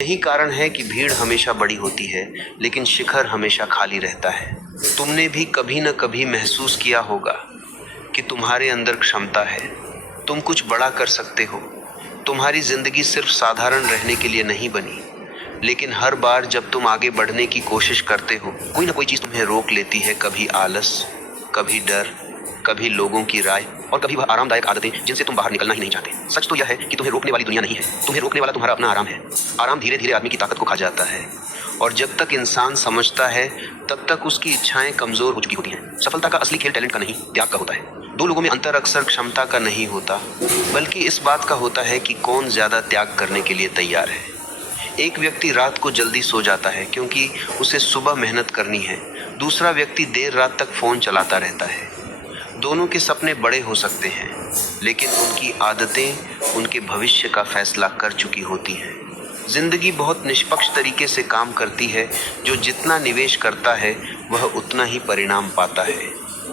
यही कारण है कि भीड़ हमेशा बड़ी होती है लेकिन शिखर हमेशा खाली रहता है। तुमने भी कभी न कभी महसूस किया होगा कि तुम्हारे अंदर क्षमता है, तुम कुछ बड़ा कर सकते हो। तुम्हारी जिंदगी सिर्फ साधारण रहने के लिए नहीं बनी, लेकिन हर बार जब तुम आगे बढ़ने की कोशिश करते हो, कोई ना कोई चीज तुम्हें रोक लेती है। कभी आलस, कभी डर, कभी लोगों की राय और कभी वह आरामदायक आदतें जिनसे तुम बाहर निकलना ही नहीं चाहते। सच तो यह है कि तुम्हें रोकने वाली दुनिया नहीं है, तुम्हें रोकने वाला तुम्हारा अपना आराम है। आराम धीरे धीरे आदमी की ताकत को खा जाता है और जब तक इंसान समझता है तब तक उसकी इच्छाएं कमजोर हो चुकी होती हैं। सफलता का असली खेल टैलेंट का नहीं, त्याग का होता है। दो लोगों में अंतर अक्सर क्षमता का नहीं होता, बल्कि इस बात का होता है कि कौन ज्यादा त्याग करने के लिए तैयार है। एक व्यक्ति रात को जल्दी सो जाता है क्योंकि उसे सुबह मेहनत करनी है। दूसरा व्यक्ति देर रात तक फोन चलाता रहता है। दोनों के सपने बड़े हो सकते हैं, लेकिन उनकी आदतें उनके भविष्य का फैसला कर चुकी होती हैं। जिंदगी बहुत निष्पक्ष तरीके से काम करती है। जो जितना निवेश करता है वह उतना ही परिणाम पाता है।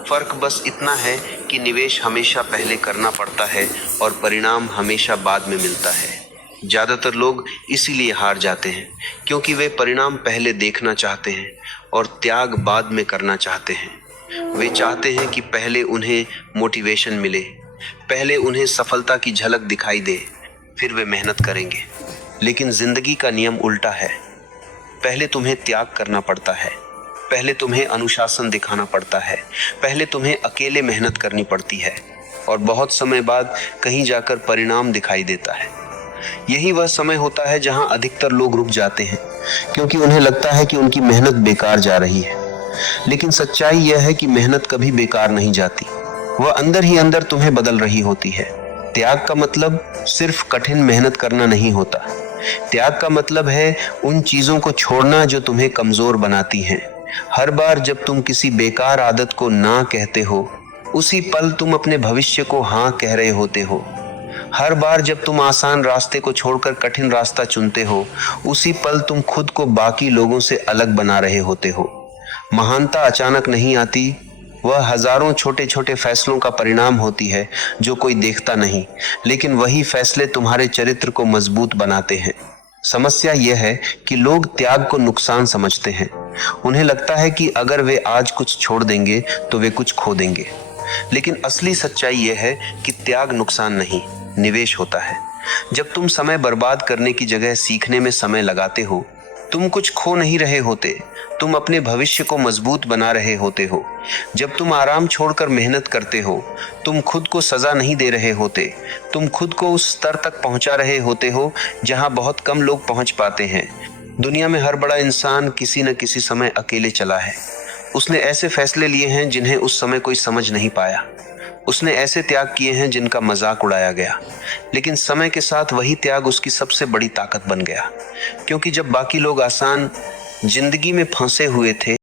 फर्क बस इतना है कि निवेश हमेशा पहले करना पड़ता है और परिणाम हमेशा बाद में मिलता है। ज्यादातर लोग इसीलिए हार जाते हैं क्योंकि वे परिणाम पहले देखना चाहते हैं और त्याग बाद में करना चाहते हैं। वे चाहते हैं कि पहले उन्हें मोटिवेशन मिले, पहले उन्हें सफलता की झलक दिखाई दे, फिर वे मेहनत करेंगे। लेकिन जिंदगी का नियम उल्टा है। पहले तुम्हें त्याग करना पड़ता है, पहले तुम्हें अनुशासन दिखाना पड़ता है, पहले तुम्हें अकेले मेहनत करनी पड़ती है और बहुत समय बाद कहीं जाकर परिणाम दिखाई देता है। यही वह समय होता है जहां अधिकतर लोग रुक जाते हैं क्योंकि उन्हें लगता है कि उनकी मेहनत बेकार जा रही है। लेकिन सच्चाई यह है कि मेहनत कभी बेकार नहीं जाती, वह अंदर ही अंदर तुम्हें बदल रही होती है। त्याग का मतलब सिर्फ कठिन मेहनत करना नहीं होता। त्याग का मतलब है उन चीजों को छोड़ना जो तुम्हें कमजोर बनाती हैं। हर बार जब तुम किसी बेकार आदत को ना कहते हो, उसी पल तुम अपने भविष्य को हाँ कह रहे होते हो। हर बार जब तुम आसान रास्ते को छोड़कर कठिन रास्ता चुनते हो, उसी पल तुम खुद को बाकी लोगों से अलग बना रहे होते हो। महानता अचानक नहीं आती, वह हजारों छोटे छोटे फैसलों का परिणाम होती है जो कोई देखता नहीं, लेकिन वही फैसले तुम्हारे चरित्र को मजबूत बनाते हैं। समस्या यह है कि लोग त्याग को नुकसान समझते हैं। उन्हें लगता है कि अगर वे आज कुछ छोड़ देंगे तो वे कुछ खो देंगे। लेकिन असली सच्चाई यह है कि त्याग नुकसान नहीं, निवेश होता है। जब तुम समय बर्बाद करने की जगह सीखने में समय लगाते हो, तुम कुछ खो नहीं रहे होते, तुम अपने भविष्य को मजबूत बना रहे होते हो। जब तुम आराम छोड़कर मेहनत करते हो, तुम खुद को सजा नहीं दे रहे होते, तुम खुद को उस स्तर तक पहुंचा रहे होते हो जहां बहुत कम लोग पहुंच पाते हैं। दुनिया में हर बड़ा इंसान किसी न किसी समय अकेले चला है। उसने ऐसे फैसले लिए हैं जिन्हें उस समय कोई समझ नहीं पाया। उसने ऐसे त्याग किए हैं जिनका मजाक उड़ाया गया, लेकिन समय के साथ वही त्याग उसकी सबसे बड़ी ताकत बन गया। क्योंकि जब बाकी लोग आसान जिंदगी में फंसे हुए थे,